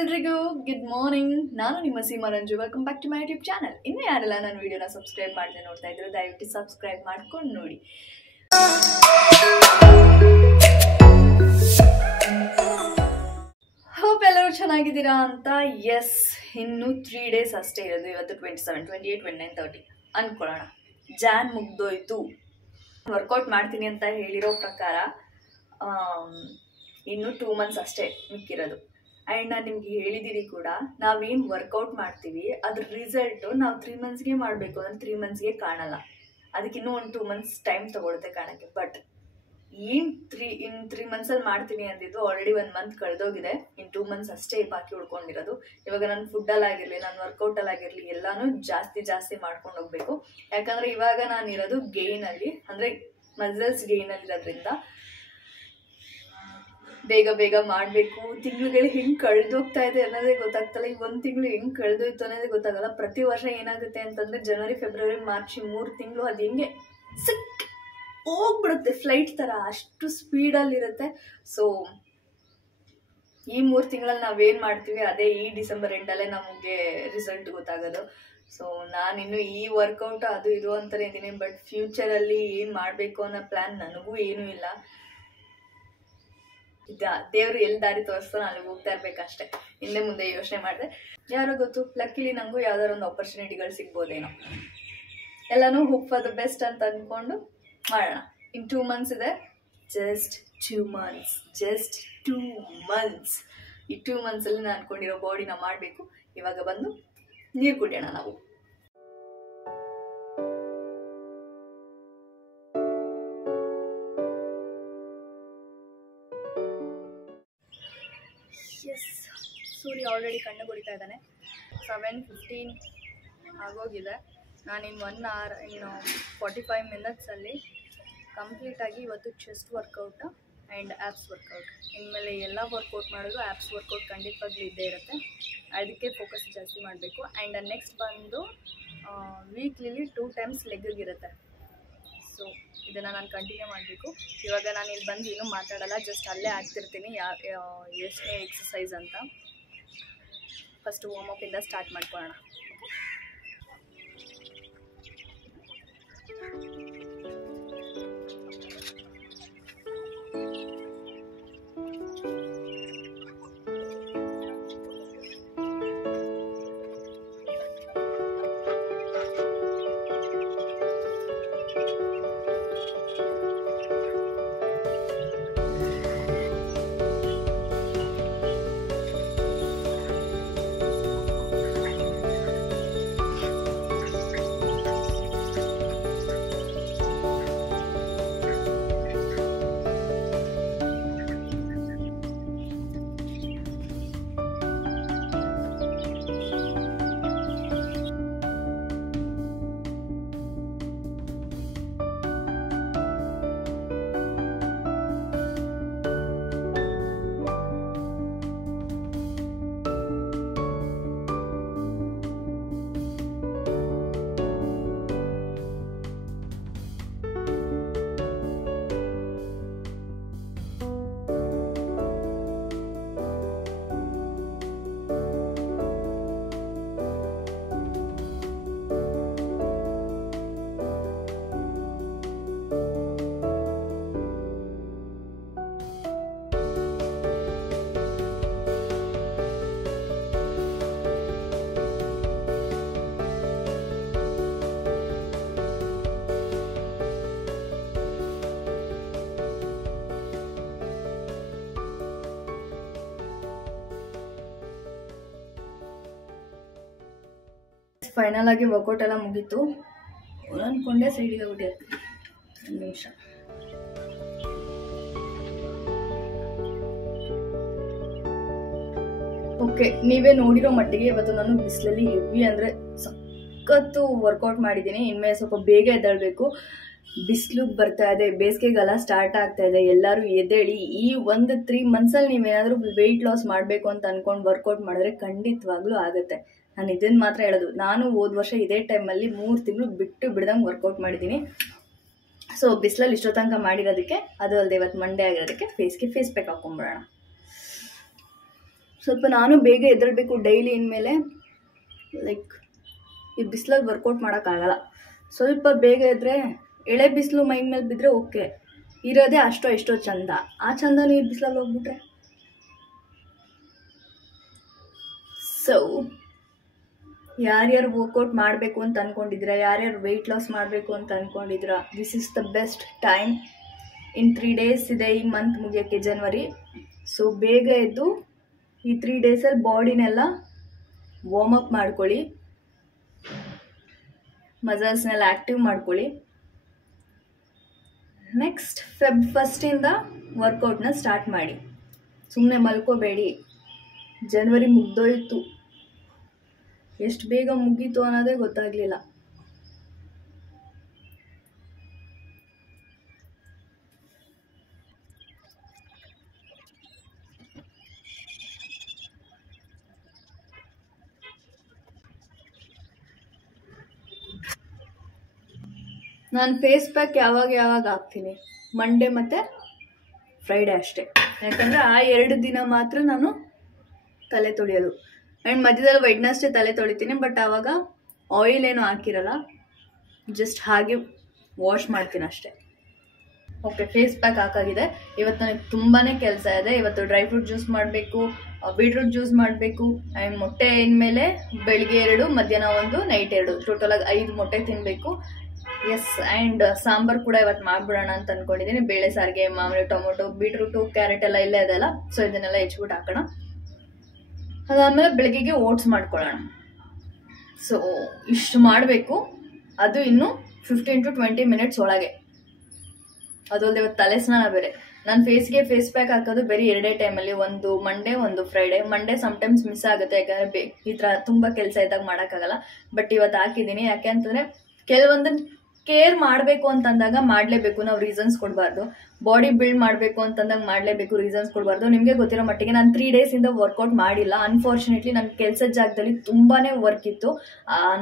ಎಲ್ರಿಗೂ good morning. ನಾನು ನಿಮ್ಮ Seema Ranju. Welcome back to my YouTube channel. ಇನ್ನೂ ಯಾರೆಲ್ಲ ನನ್ನ ವಿಡಿಯೋನ ಸಬ್ಸ್ಕ್ರೈಬ್ ಮಾಡದೆ ನೋಡ್ತಾ ಇದ್ರು ದಯವಿಟ್ಟು ಸಬ್ಸ್ಕ್ರೈಬ್ ಮಾಡ್ಕೊಂಡು ನೋಡಿ. ಹೋಪ್ ಎಲ್ಲರೂ ಚೆನ್ನಾಗಿದ್ದೀರಾ ಅಂತ. ಎಸ್, ಇನ್ನು 3 days ಅಷ್ಟೇ ಇರೋದು. ಇವತ್ತು 27, 28, 29, 30 ಅನ್ಕೊಳ್ಳೋಣ. ಜಾನ್ ಮುಗ್ದೋಯ್ತು. ವರ್ಕೌಟ್ ಮಾಡ್ತೀನಿ ಅಂತ ಹೇಳಿರೋ ಪ್ರಕಾರ ಇನ್ನು 2 months ಅಷ್ಟೇ ಮಿಕ್ಕಿರೋದು. ಆ್ಯಂಡ್ ನಾನು ನಿಮ್ಗೆ ಹೇಳಿದ್ದೀರಿ ಕೂಡ, ನಾವೇನು ವರ್ಕೌಟ್ ಮಾಡ್ತೀವಿ ಅದ್ರ ರಿಸಲ್ಟು ನಾವು 3 monthsಗೆ ಮಾಡಬೇಕು ಅಂದರೆ 3 monthsಗೆ ಕಾಣಲ್ಲ. ಅದಕ್ಕಿನ್ನೂ ಒಂದು 2 months ಟೈಮ್ ತೊಗೊಳುತ್ತೆ ಕಾಣೋಕ್ಕೆ. ಬಟ್ ಏನು 3 monthsಲ್ಲಿ ಮಾಡ್ತೀನಿ ಅಂದಿದ್ದು ಆಲ್ರೆಡಿ 1 month ಕಳೆದೋಗಿದೆ. ಇನ್ನು 2 months ಅಷ್ಟೇ ಬಾಕಿ ಉಳ್ಕೊಂಡಿರೋದು. ಇವಾಗ ನನ್ನ ಫುಡ್ಡಲ್ಲಾಗಿರಲಿ, ನನ್ನ ವರ್ಕೌಟಲ್ಲಾಗಿರಲಿ ಎಲ್ಲನೂ ಜಾಸ್ತಿ ಮಾಡ್ಕೊಂಡು ಹೋಗಬೇಕು. ಯಾಕಂದರೆ ಇವಾಗ ನಾನಿರೋದು ಗೇನಲ್ಲಿ, ಅಂದರೆ ಮಸಲ್ಸ್ ಗೇನಲ್ಲಿರೋದ್ರಿಂದ ಬೇಗ ಮಾಡಬೇಕು. ತಿಂಗಳುಗಳು ಹೆಂಗೆ ಕಳೆದೋಗ್ತಾ ಇದೆ ಅನ್ನೋದೇ ಗೊತ್ತಾಗ್ತಲ್ಲ. ಈ 1 ತಿಂಗಳು ಹೆಂಗೆ ಕಳೆದೋಯ್ತು ಅನ್ನೋದೇ ಗೊತ್ತಾಗಲ್ಲ. ಪ್ರತಿ ವರ್ಷ ಏನಾಗುತ್ತೆ ಅಂತಂದರೆ ಜನವರಿ, ಫೆಬ್ರವರಿ, ಮಾರ್ಚ್ 3 ತಿಂಗಳು ಅದು ಹೆಂಗೆ ಸಿಕ್ ಹೋಗ್ಬಿಡುತ್ತೆ ಫ್ಲೈಟ್ ಥರ, ಅಷ್ಟು ಸ್ಪೀಡಲ್ಲಿರುತ್ತೆ. ಸೊ ಈ 3 ತಿಂಗಳಲ್ಲಿ ನಾವೇನು ಮಾಡ್ತೀವಿ ಅದೇ ಈ ಡಿಸೆಂಬರ್ ಎಂಡಲ್ಲೇ ನಮಗೆ ರಿಸಲ್ಟ್ ಗೊತ್ತಾಗೋದು. ಸೊ ನಾನಿನ್ನು ಈ ವರ್ಕೌಟ್ ಅದು ಇದು ಅಂತಲೇ ಇದ್ದೀನಿ. ಬಟ್ ಫ್ಯೂಚರಲ್ಲಿ ಏನು ಮಾಡಬೇಕು ಅನ್ನೋ ಪ್ಲ್ಯಾನ್ ನನಗೂ ಏನೂ ಇಲ್ಲ. ದೇವರು ಎಲ್ಲಿ ದಾರಿ ತೋರಿಸ್ತಾನೋ ಅಲ್ಲಿಗೆ ಹೋಗ್ತಾ ಇರ್ಬೇಕಷ್ಟೆ. ಹಿಂದೆ ಮುಂದೆ ಯೋಚನೆ ಮಾಡಿದೆ. ಯಾರೋ ಗೊತ್ತು, ಲಕ್ಕಿಲಿ ನನಗೂ ಯಾವ್ದಾರು ಒಂದು ಆಪರ್ಚುನಿಟಿಗಳು ಸಿಗ್ಬೋದೇನೋ. ಎಲ್ಲನೂ ಹೋಪ್ ಫಾರ್ ದ ಬೆಸ್ಟ್ ಅಂತ ಅಂದ್ಕೊಂಡು ಮಾಡೋಣ. ಇನ್ನು 2 months ಇದೆ. Just 2 months. ಈ 2 monthsಲ್ಲಿ ನಾನು ಅಂದ್ಕೊಂಡಿರೋ ಬಾಡಿನ ಮಾಡಬೇಕು. ಇವಾಗ ಬಂದು ನೀರು ಕುಡಿಯೋಣ ನಾವು. ಎಸ್, ಸೂರ್ಯ ಆಲ್ರೆಡಿ ಕಣ್ಣು ಹೊಡಿತಾ ಇದ್ದಾನೆ. 7:15 ಆಗೋಗಿದೆ. ನಾನಿನ್ನು 1 hour, ಇನ್ನು 45 minutesಲ್ಲಿ ಕಂಪ್ಲೀಟಾಗಿ ಇವತ್ತು chest workout and abs workout. ಇನ್ಮೇಲೆ ಎಲ್ಲ ವರ್ಕೌಟ್ ಮಾಡಿದ್ರು ಆ್ಯಪ್ಸ್ ವರ್ಕೌಟ್ ಖಂಡಿತವಾಗ್ಲೂ ಇದ್ದೇ ಇರುತ್ತೆ. ಅದಕ್ಕೆ ಫೋಕಸ್ ಜಾಸ್ತಿ ಮಾಡಬೇಕು. ಆ್ಯಂಡ್ ನೆಕ್ಸ್ಟ್ ಬಂದು ವೀಕ್ಲಿಲಿ 2 times ಲೆಗ್ಗಿರುತ್ತೆ. ಸೊ ಇದನ್ನು ನಾನು ಕಂಟಿನ್ಯೂ ಮಾಡಬೇಕು. ಇವಾಗ ನಾನು ಇಲ್ಲಿ ಬಂದು ಏನೂ ಮಾತಾಡಲ್ಲ, ಜಸ್ಟ್ ಅಲ್ಲೇ ಆಗ್ತಿರ್ತೀನಿ ಎಷ್ಟೇ ಎಕ್ಸಸೈಸ್ ಅಂತ. ಫಸ್ಟು ವಾರ್ಮಪ್ಪಿಂದ ಸ್ಟಾರ್ಟ್ ಮಾಡ್ಕೊಳ್ಳೋಣ. ಫೈನಲ್ ಆಗಿ ವರ್ಕೌಟ್ ಎಲ್ಲ ಮುಗೀತು. ಅಂದ್ಕೊಂಡೆ ಸೈಡಿಗೆ ಬಿಟ್ಟಿರುತ್ತೆ. 1 ನಿಮಿಷ. ಓಕೆ, ನೀವೇ ನೋಡಿರೋ ಮಟ್ಟಿಗೆ ಇವತ್ತು ನಾನು ಬಿಸಿಲಲ್ಲಿ ಹೆವಿ ಅಂದರೆ ಸಖತ್ತು ವರ್ಕೌಟ್ ಮಾಡಿದ್ದೀನಿ. ಇನ್ಮೇಲೆ ಸ್ವಲ್ಪ ಬೇಗ ಎದ್ದೇಳಬೇಕು. ಬಿಸಿಲು ಬರ್ತಾ ಇದೆ, ಬೇಸಿಗೆಗಾಲ ಸ್ಟಾರ್ಟ್ ಆಗ್ತಾ ಇದೆ. ಎಲ್ಲರೂ ಎದ್ದೇಳಿ. ಈ 3 monthsಲ್ಲಿ ನೀವೇನಾದರೂ ವೆಯ್ಟ್ ಲಾಸ್ ಮಾಡಬೇಕು ಅಂತ ಅಂದ್ಕೊಂಡು ವರ್ಕೌಟ್ ಮಾಡಿದ್ರೆ ಖಂಡಿತವಾಗ್ಲೂ ಆಗುತ್ತೆ. ನಾನು ಇದನ್ನು ಮಾತ್ರ ಹೇಳೋದು. ನಾನು ಹೋದ ವರ್ಷ ಇದೇ ಟೈಮಲ್ಲಿ 3 ತಿಂಗಳು ಬಿಡ್ದಂಗೆ ವರ್ಕೌಟ್ ಮಾಡಿದ್ದೀನಿ. ಸೊ ಬಿಸಿಲಲ್ಲಿ ಇಷ್ಟೋ ತನಕ ಮಾಡಿರೋದಕ್ಕೆ, ಅದು ಅಲ್ಲದೆ ಇವತ್ತು ಮಂಡೇ ಆಗಿರೋದಕ್ಕೆ ಫೇಸ್ಗೆ ಫೇಸ್ ಪ್ಯಾಕ್ ಹಾಕೊಂಡ್ಬಿಡೋಣ. ಸ್ವಲ್ಪ ನಾನು ಬೇಗ ಎದ್ದೇಳಬೇಕು ಡೈಲಿ ಇನ್ಮೇಲೆ. ಲೈಕ್ ಈ ಬಿಸಿಲಲ್ಲಿ ವರ್ಕೌಟ್ ಮಾಡೋಕ್ಕಾಗಲ್ಲ. ಸ್ವಲ್ಪ ಬೇಗ ಇದ್ದರೆ ಎಳೆ ಬಿಸಿಲು ಮೈ ಮೇಲೆ ಬಿದ್ದರೆ ಓಕೆ, ಇರೋದೇ ಅಷ್ಟೋ ಎಷ್ಟೋ ಚಂದ. ಆ ಚಂದನೂ ಈ ಬಿಸಿಲಲ್ಲಿ ಹೋಗ್ಬಿಟ್ರೆ. ಸೊ ಯಾರ್ಯಾರು ವರ್ಕೌಟ್ ಮಾಡಬೇಕು ಅಂತ ಅಂದ್ಕೊಂಡಿದ್ದೀರಾ, ಯಾರ್ಯಾರು ವೆಯ್ಟ್ ಲಾಸ್ ಮಾಡಬೇಕು ಅಂತ ಅಂದ್ಕೊಂಡಿದ್ದೀರಾ, this is the best time. In 3 days ಇದೆ ಈ ಮಂತ್ ಮುಗಿಯೋಕ್ಕೆ, ಜನವರಿ. ಸೊ ಬೇಗ ಎದ್ದು ಈ 3 daysಲ್ಲಿ ಬಾಡಿನೆಲ್ಲ ವಾರ್ಮ್ ಅಪ್ ಮಾಡ್ಕೊಳ್ಳಿ, ಮಸಲ್ಸ್ನೆಲ್ಲ ಆ್ಯಕ್ಟಿವ್ ಮಾಡ್ಕೊಳ್ಳಿ. ನೆಕ್ಸ್ಟ್ Feb 1 ವರ್ಕೌಟ್ನ ಸ್ಟಾರ್ಟ್ ಮಾಡಿ. ಸುಮ್ಮನೆ ಮಲ್ಕೋಬೇಡಿ. ಜನವರಿ ಮುಗ್ದೋಯ್ತು, ಎಷ್ಟು ಬೇಗ ಮುಗೀತು ಅನ್ನೋದೇ ಗೊತ್ತಾಗಲಿಲ್ಲ. ನಾನು ಫೇಸ್ ಪ್ಯಾಕ್ ಯಾವಾಗ ಹಾಕ್ತೀನಿ, ಮಂಡೇ ಮತ್ತು ಫ್ರೈಡೇ ಅಷ್ಟೇ. ಯಾಕಂದರೆ ಆ 2 ದಿನ ಮಾತ್ರ ನಾನು ತಲೆ ತೊಳೆಯೋದು. ಆ್ಯಂಡ್ ಮಧ್ಯದಲ್ಲಿ ವೆಡ್ನೆಸ್ಡೇ ತಲೆ ತೊಳಿತೀನಿ, ಬಟ್ ಆವಾಗ ಆಯಿಲ್ ಏನೂ ಹಾಕಿರಲ್ಲ, ಜಸ್ಟ್ ಹಾಗೆ ವಾಶ್ ಮಾಡ್ತೀನಿ ಅಷ್ಟೇ. ಓಕೆ, ಫೇಸ್ ಪ್ಯಾಕ್ ಹಾಕಾಗಿದೆ. ಇವತ್ತು ನನಗೆ ತುಂಬಾ ಕೆಲಸ ಇದೆ. ಇವತ್ತು ಡ್ರೈ ಫ್ರೂಟ್ ಜ್ಯೂಸ್ ಮಾಡಬೇಕು, ಬೀಟ್ರೂಟ್ ಜ್ಯೂಸ್ ಮಾಡಬೇಕು, ಆ್ಯಂಡ್ ಮೊಟ್ಟೆ ಇನ್ಮೇಲೆ ಬೆಳಿಗ್ಗೆ 2, ಮಧ್ಯಾಹ್ನ 1, ನೈಟ್ 2, ಟೋಟಲಾಗಿ 5 ಮೊಟ್ಟೆ ತಿನ್ನಬೇಕು. ಎಸ್, ಆ್ಯಂಡ್ ಸಾಂಬಾರು ಕೂಡ ಇವತ್ತು ಮಾಡಿಬಿಡೋಣ ಅಂತ ಅಂದ್ಕೊಂಡಿದ್ದೀನಿ. ಬೇಳೆ ಸಾರಿಗೆ ಮಾಮೂಲಿ ಟೊಮೊಟೊ, ಬೀಟ್ರೂಟು, ಕ್ಯಾರೆಟ್ ಎಲ್ಲ ಇಲ್ಲೇ ಅದೆಲ್ಲ, ಸೊ ಇದನ್ನೆಲ್ಲ ಹೆಚ್ಚಿಬಿಟ್ಟು ಹಾಕೋಣ. ಅದಾದಮೇಲೆ ಬೆಳಗ್ಗೆಗೆ ಓಟ್ಸ್ ಮಾಡ್ಕೊಳ್ಳೋಣ. ಸೊ ಇಷ್ಟು ಮಾಡಬೇಕು. ಅದು ಇನ್ನೂ 15 to 20 minutes ಒಳಗೆ. ಅದಲ್ಲದೆ ಇವತ್ತು ತಲೆ ಸ್ನಾನ ಬೇರೆ. ನಾನು ಫೇಸ್ಗೆ ಫೇಸ್ ಪ್ಯಾಕ್ ಹಾಕೋದು ಬರೀ 2 ಟೈಮಲ್ಲಿ, ಒಂದು ಮಂಡೇ ಒಂದು ಫ್ರೈಡೇ. ಮಂಡೇ ಸಮ್ಟೈಮ್ಸ್ ಮಿಸ್ ಆಗುತ್ತೆ, ಯಾಕಂದರೆ ಈ ಥರ ತುಂಬ ಕೆಲಸ ಇದ್ದಾಗ ಮಾಡೋಕ್ಕಾಗಲ್ಲ. ಬಟ್ ಇವತ್ತು ಹಾಕಿದ್ದೀನಿ. ಯಾಕೆ ಅಂತಂದರೆ ಕೆಲವೊಂದನ್ನು ಕೇರ್ ಮಾಡಬೇಕು ಅಂತಂದಾಗ ಮಾಡಲೇಬೇಕು, ನಾವು ರೀಸನ್ಸ್ ಕೊಡಬಾರ್ದು. ಬಾಡಿ ಬಿಲ್ಡ್ ಮಾಡಬೇಕು ಅಂತಂದಾಗ ಮಾಡಲೇಬೇಕು, ರೀಸನ್ಸ್ ಕೊಡಬಾರ್ದು. ನಿಮಗೆ ಗೊತ್ತಿರೋ ಮಟ್ಟಿಗೆ ನಾನು 3 days ವರ್ಕೌಟ್ ಮಾಡಿಲ್ಲ. ಅನ್ಫಾರ್ಚುನೇಟ್ಲಿ ನನ್ನ ಕೆಲಸದ ಜಾಗದಲ್ಲಿ ತುಂಬಾ ವರ್ಕ್ ಇತ್ತು.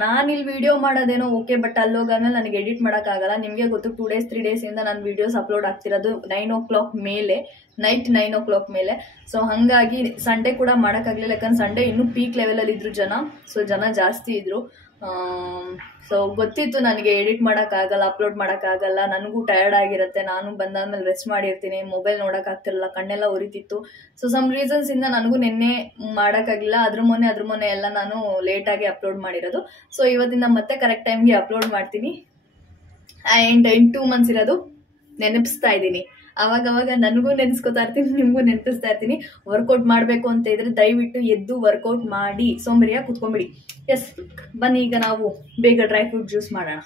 ನಾನಿಲ್ಲಿ ವಿಡಿಯೋ ಮಾಡೋದೇನೋ ಓಕೆ, ಬಟ್ ಅಲ್ಲೋಗಾದ್ಮೇಲೆ ನನಗೆ ಎಡಿಟ್ ಮಾಡೋಕ್ಕಾಗಲ್ಲ. ನಿಮಗೆ ಗೊತ್ತು 2 days 3 days ನಾನು ವೀಡಿಯೋಸ್ ಅಪ್ಲೋಡ್ ಆಗ್ತಿರೋದು 9 o'clock ಮೇಲೆ, ನೈಟ್ 9 o'clock ಮೇಲೆ. ಸೊ ಹಾಗಾಗಿ ಸಂಡೇ ಕೂಡ ಮಾಡೋಕ್ಕಾಗಲಿಲ್ಲ, ಯಾಕಂದ್ರೆ ಸಂಡೇ ಇನ್ನೂ ಪೀಕ್ ಲೆವೆಲಲ್ಲಿ ಇದ್ರು ಜನ. ಸೊ ಜನ ಜಾಸ್ತಿ ಇದ್ರು. ಸೊ ಗೊತ್ತಿತ್ತು ನನಗೆ ಎಡಿಟ್ ಮಾಡೋಕ್ಕಾಗಲ್ಲ, ಅಪ್ಲೋಡ್ ಮಾಡೋಕ್ಕಾಗಲ್ಲ, ನನಗೂ ಟಯರ್ಡ್ ಆಗಿರುತ್ತೆ. ನಾನು ಬಂದಾದ್ಮೇಲೆ ರೆಸ್ಟ್ ಮಾಡಿರ್ತೀನಿ, ಮೊಬೈಲ್ ನೋಡೋಕ್ಕಾಗ್ತಿರಲ್ಲ, ಕಣ್ಣೆಲ್ಲ ಉರಿತಿತ್ತು. ಸೊ ಸಮ್ ರೀಸನ್ಸಿಂದ ನನಗೂ ನಿನ್ನೆ ಮಾಡೋಕ್ಕಾಗಿಲ್ಲ. ಅದ್ರ ಮೊನ್ನೆ ಎಲ್ಲ ನಾನು ಲೇಟಾಗಿ ಅಪ್ಲೋಡ್ ಮಾಡಿರೋದು. ಸೊ ಇವತ್ತಿಂದ ಮತ್ತೆ ಕರೆಕ್ಟ್ ಟೈಮ್ಗೆ ಅಪ್ಲೋಡ್ ಮಾಡ್ತೀನಿ. ಆ್ಯಂಡ್ ಇನ್ 2 months ಇರೋದು ನೆನಪಿಸ್ತಾ ಇದ್ದೀನಿ. ಆವಾಗವಾಗ ನನಗೂ ನೆನೆಸ್ಕೊತಾ ಇರ್ತೀನಿ, ನಿಮಗೂ ನೆನಪಿಸ್ತಾ ಇರ್ತೀನಿ. ವರ್ಕೌಟ್ ಮಾಡಬೇಕು ಅಂತ ಇದ್ರೆ ದಯವಿಟ್ಟು ಎದ್ದು ವರ್ಕೌಟ್ ಮಾಡಿ, ಸೋಂಬೇರಿಯಾಗಿ ಕುತ್ಕೊಂಬಿಡಿ. ಎಸ್, ಬನ್ನಿ ಈಗ ನಾವು ಬೇಗ ಡ್ರೈ ಫ್ರೂಟ್ ಜ್ಯೂಸ್ ಮಾಡೋಣ.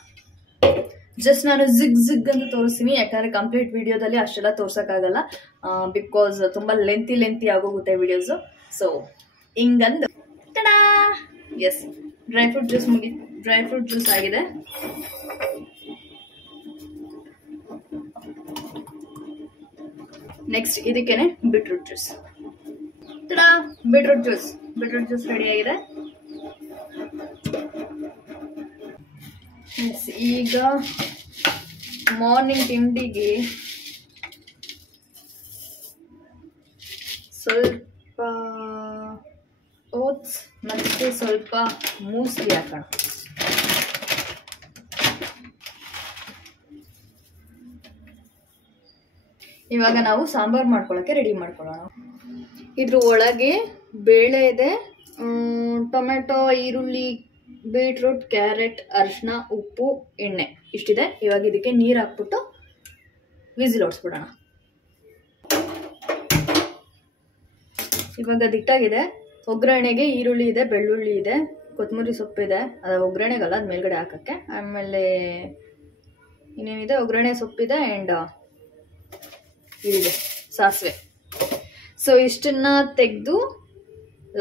ಜಸ್ಟ್ ನಾನು ಜಿಗ್ ಅಂತ ತೋರಿಸ್ತೀನಿ, ಯಾಕಂದರೆ ಕಂಪ್ಲೀಟ್ ವಿಡಿಯೋದಲ್ಲಿ ಅಷ್ಟೆಲ್ಲ ತೋರ್ಸೋಕ್ಕಾಗಲ್ಲ, ಬಿಕಾಸ್ ತುಂಬ ಲೆಂತಿ ಆಗೋಗುತ್ತೆ ವಿಡಿಯೋಸು. ಸೊ ಹಿಂಗಂದು tada, yes, dry fruit juice ಆಗಿದೆ. ನೆಕ್ಸ್ಟ್ ಇದಕ್ಕೇನೆ beetroot juice. Beetroot juice ready ಆಗಿದೆ. ಈಗ ಮಾರ್ನಿಂಗ್ ತಿಂಡಿಗೆ ಸ್ವಲ್ಪ ಓಟ್ಸ್ ಮತ್ತು ಸ್ವಲ್ಪ ಮೂಸ್ಲಿ ಹಾಕೋಣ. ಇವಾಗ ನಾವು ಸಾಂಬಾರು ಮಾಡ್ಕೊಳ್ಳೋಕ್ಕೆ ರೆಡಿ ಮಾಡ್ಕೊಳ್ಳೋಣ. ಇದ್ರ ಒಳಗೆ ಬೇಳೆ ಇದೆ, ಟೊಮೆಟೊ, ಈರುಳ್ಳಿ, ಬೀಟ್ರೂಟ್, ಕ್ಯಾರೆಟ್, ಅರಿಶಿನ, ಉಪ್ಪು, ಎಣ್ಣೆ ಇಷ್ಟಿದೆ. ಇವಾಗ ಇದಕ್ಕೆ ನೀರು ಹಾಕ್ಬಿಟ್ಟು ವಿಸಿಲ್ ಹೊಡ್ಸ್ಬಿಡೋಣ. ಇವಾಗ ದಿಟ್ಟಾಗಿದೆ. ಒಗ್ಗರಣೆಗೆ ಈರುಳ್ಳಿ ಇದೆ, ಬೆಳ್ಳುಳ್ಳಿ ಇದೆ, ಕೊತ್ತಂಬರಿ ಸೊಪ್ಪಿದೆ. ಅದು ಒಗ್ಗರಣೆಗಲ್ಲ, ಅದು ಮೇಲ್ಗಡೆ ಹಾಕೋಕ್ಕೆ. ಆಮೇಲೆ ಇನ್ನೇನಿದೆ, ಒಗ್ಗರಣೆ ಸೊಪ್ಪಿದೆ, ಆ್ಯಂಡ್ ಇದಿದೆ ಸಾಸಿವೆ. ಸೊ ಇಷ್ಟನ್ನ ತೆಗೆದು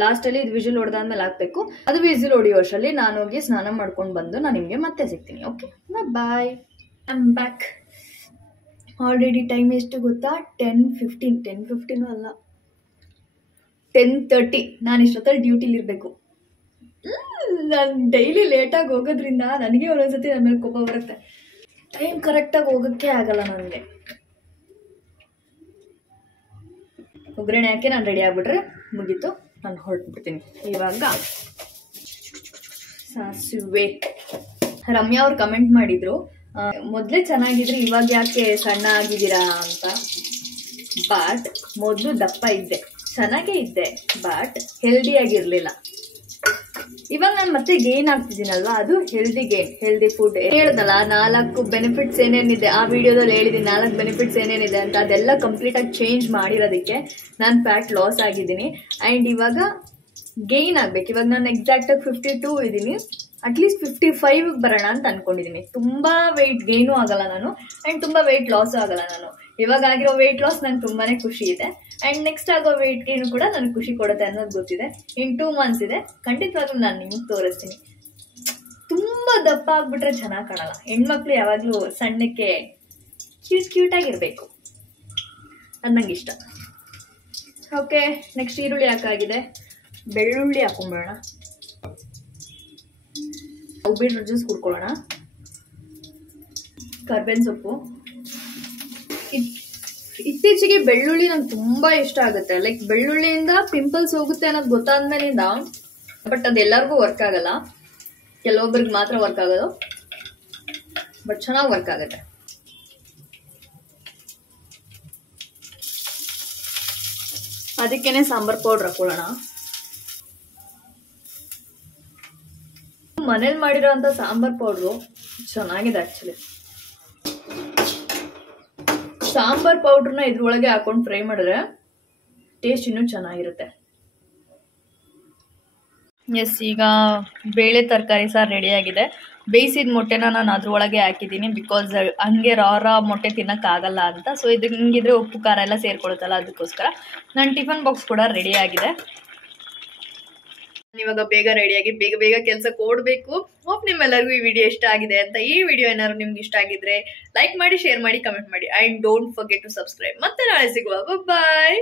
ಲಾಸ್ಟಲ್ಲಿ ಇದು ವಿಸಿಲ್ ಹೊಡೆದಾದ್ಮೇಲೆ ಹಾಕಬೇಕು. ಅದು ವಿಸಿಲ್ ಹೊಡೆಯೋ ಅಷ್ಟರಲ್ಲಿ ನಾನು ಹೋಗಿ ಸ್ನಾನ ಮಾಡ್ಕೊಂಡು ಬಂದು ನಾನು ನಿಮಗೆ ಮತ್ತೆ ಸಿಗ್ತೀನಿ. Okay, bye. I am back. Already time ಎಷ್ಟು ಗೊತ್ತಾ? 10:15 ಅಲ್ಲ, 10:30. ನಾನು ಇಷ್ಟೊತ್ತಲ್ಲಿ ಡ್ಯೂಟಿಲಿರಬೇಕು. ನಾನು ಡೈಲಿ ಲೇಟಾಗಿ ಹೋಗೋದ್ರಿಂದ ನನಗೆ ಒಂದೊಂದ್ಸತಿ ನನ್ನ ಮೇಲೆ ಕೋಪ ಬರುತ್ತೆ. ಟೈಮ್ ಕರೆಕ್ಟಾಗಿ ಹೋಗೋಕ್ಕೆ ಆಗಲ್ಲ ನನಗೆ. ಒಗ್ಗರಣೆ ಹಾಕಿ ನಾನು ರೆಡಿ ಆಗಿಬಿಟ್ರೆ ಮುಗೀತು. ನಾನು ಹೊರಟ್ಬಿಡ್ತೀನಿ. ಇವಾಗ ಸಾಸಿವೆ. ರಮ್ಯಾ ಅವ್ರು ಕಮೆಂಟ್ ಮಾಡಿದ್ರು, ಮೊದಲೇ ಚೆನ್ನಾಗಿದ್ರು ಇವಾಗ ಯಾಕೆ ಸಣ್ಣ ಆಗಿದ್ದೀರಾ ಅಂತ. ಬಟ್ ಮೊದಲು ದಪ್ಪ ಇದ್ದೆ, ಚೆನ್ನಾಗೇ ಇದ್ದೆ, ಬಟ್ ಹೆಲ್ದಿ ಆಗಿರ್ಲಿಲ್ಲ. ಇವಾಗ ನಾನು ಮತ್ತೆ ಗೇನ್ ಆಗ್ತಿದ್ದೀನಲ್ವಾ, ಅದು ಹೆಲ್ದಿ ಗೇನ್, ಹೆಲ್ದಿ ಫುಡ್. ಹೇಳ್ದಲ್ಲ 4 ಬೆನಿಫಿಟ್ಸ್ ಏನೇನಿದೆ, ಆ ವಿಡಿಯೋದಲ್ಲಿ ಹೇಳಿದ್ದೀನಿ 4 ಬೆನಿಫಿಟ್ಸ್ ಏನೇನಿದೆ ಅಂತ. ಅದೆಲ್ಲ ಕಂಪ್ಲೀಟ್ ಆಗಿ ಚೇಂಜ್ ಮಾಡಿರೋದಕ್ಕೆ ನಾನು ಫ್ಯಾಟ್ ಲಾಸ್ ಆಗಿದ್ದೀನಿ. ಆ್ಯಂಡ್ ಇವಾಗ ಗೇನ್ ಆಗ್ಬೇಕು. ಇವಾಗ ನಾನು ಎಕ್ಸಾಕ್ಟ್ ಆಗಿ 52 ಇದ್ದೀನಿ, ಅಟ್ಲೀಸ್ಟ್ 55 ಬರೋಣ ಅಂತ ಅನ್ಕೊಂಡಿದ್ದೀನಿ. ತುಂಬಾ ವೆಯ್ಟ್ ಗೇನು ಆಗಲ್ಲ ನಾನು, ಆ್ಯಂಡ್ ತುಂಬಾ ವೆಯ್ಟ್ ಲಾಸು ಆಗಲ್ಲ ನಾನು. ಇವಾಗ ಆಗಿರೋ ವೆಯ್ಟ್ ಲಾಸ್ ನಂಗೆ ತುಂಬಾನೇ ಖುಷಿ ಇದೆ, ಆ್ಯಂಡ್ ನೆಕ್ಸ್ಟ್ ಆಗೋ ವೆಯ್ಟ್ ಗೇನು ಕೂಡ ನನಗೆ ಖುಷಿ ಕೊಡುತ್ತೆ ಅನ್ನೋದು ಗೊತ್ತಿದೆ. ಇನ್ 2 ಮಂತ್ಸ್ ಇದೆ, ಖಂಡಿತವಾಗ್ಲೂ ನಾನು ನಿಮ್ಗೆ ತೋರಿಸ್ತೀನಿ. ತುಂಬಾ ದಪ್ಪ ಆಗ್ಬಿಟ್ರೆ ಚೆನ್ನಾಗಿ ಕಾಣಲ್ಲ. ಹೆಣ್ಮಕ್ಳು ಯಾವಾಗ್ಲೂ ಸಣ್ಣಕ್ಕೆ ಕ್ಯೂಟ್ ಆಗಿರ್ಬೇಕು, ಅದು ನಂಗೆ ಇಷ್ಟ. ಓಕೆ, ನೆಕ್ಸ್ಟ್ ಈರುಳ್ಳಿ ಹಾಕಾಗಿದೆ, ಬೆಳ್ಳುಳ್ಳಿ ಹಾಕೊಂಡ್ಬಿಡೋಣ. Beetroot juice ಕುಡ್ಕೊಳ್ಳೋಣ. ಕರ್ಬೇವಿನ ಸೊಪ್ಪು. ಇತ್ತೀಚೆಗೆ ಬೆಳ್ಳುಳ್ಳಿ ನಂಗೆ ತುಂಬಾ ಇಷ್ಟ ಆಗುತ್ತೆ. ಲೈಕ್ ಬೆಳ್ಳುಳ್ಳಿಯಿಂದ ಪಿಂಪಲ್ಸ್ ಹೋಗುತ್ತೆ ಅನ್ನೋದು ಗೊತ್ತಾದ್ಮೇಲಿಂದ, ಬಟ್ ಅದೆಲ್ಲರಿಗೂ ವರ್ಕ್ ಆಗಲ್ಲ, ಕೆಲವೊಬ್ಬರಿಗೆ ಮಾತ್ರ ವರ್ಕ್ ಆಗೋದು, ಬಟ್ ಚೆನ್ನಾಗಿ ವರ್ಕ್ ಆಗುತ್ತೆ. ಅದಕ್ಕೇನೆ ಸಾಂಬಾರ್ ಪೌಡರ್ ಹಾಕೊಳ್ಳೋಣ. ಮನೇಲಿ ಮಾಡಿರೋಂಥ ಸಾಂಬಾರ್ ಪೌಡ್ರು ಚೆನ್ನಾಗಿದೆ ಆಕ್ಚುಲಿ. ಸಾಂಬಾರ್ ಪೌಡ್ರನ್ನ ಇದ್ರೊಳಗೆ ಹಾಕೊಂಡು ಫ್ರೈ ಮಾಡಿದ್ರೆ ಟೇಸ್ಟ್ ಇನ್ನೂ ಚೆನ್ನಾಗಿರುತ್ತೆ. ಎಸ್, ಈಗ ಬೇಳೆ ತರಕಾರಿ ಸಾರು ರೆಡಿಯಾಗಿದೆ. ಬೇಯಿಸಿದ ಮೊಟ್ಟೆನ ನಾನು ಅದ್ರೊಳಗೆ ಹಾಕಿದ್ದೀನಿ, ಬಿಕಾಸ್ ಹಂಗೆ ರಾ ಮೊಟ್ಟೆ ತಿನ್ನೋಕ್ಕಾಗಲ್ಲ ಅಂತ. ಸೊ ಇದು ಹಿಂಗಿದ್ರೆ ಉಪ್ಪು ಖಾರ ಎಲ್ಲ ಸೇರ್ಕೊಳುತ್ತಲ್ಲ, ಅದಕ್ಕೋಸ್ಕರ. ನನ್ನ ಟಿಫನ್ ಬಾಕ್ಸ್ ಕೂಡ ರೆಡಿಯಾಗಿದೆ. ಇವಾಗ ಬೇಗ ರೆಡಿಯಾಗಿ ಬೇಗ ಕೆಲಸಕ್ಕೆ ಓಡಬೇಕು. ಹೋಪ್ ನಿಮ್ಮೆಲ್ಲರಿಗೂ ಈ ವಿಡಿಯೋ ಇಷ್ಟ ಆಗಿದೆ ಅಂತ. ಈ ವಿಡಿಯೋ ಏನಾದ್ರು ನಿಮ್ಗೆ ಇಷ್ಟ ಆಗಿದ್ರೆ ಲೈಕ್ ಮಾಡಿ, ಶೇರ್ ಮಾಡಿ, ಕಮೆಂಟ್ ಮಾಡಿ, and don't forget to subscribe. ಮತ್ತೆ ನಾಳೆ ಸಿಗುವ. ಬಾಯ್.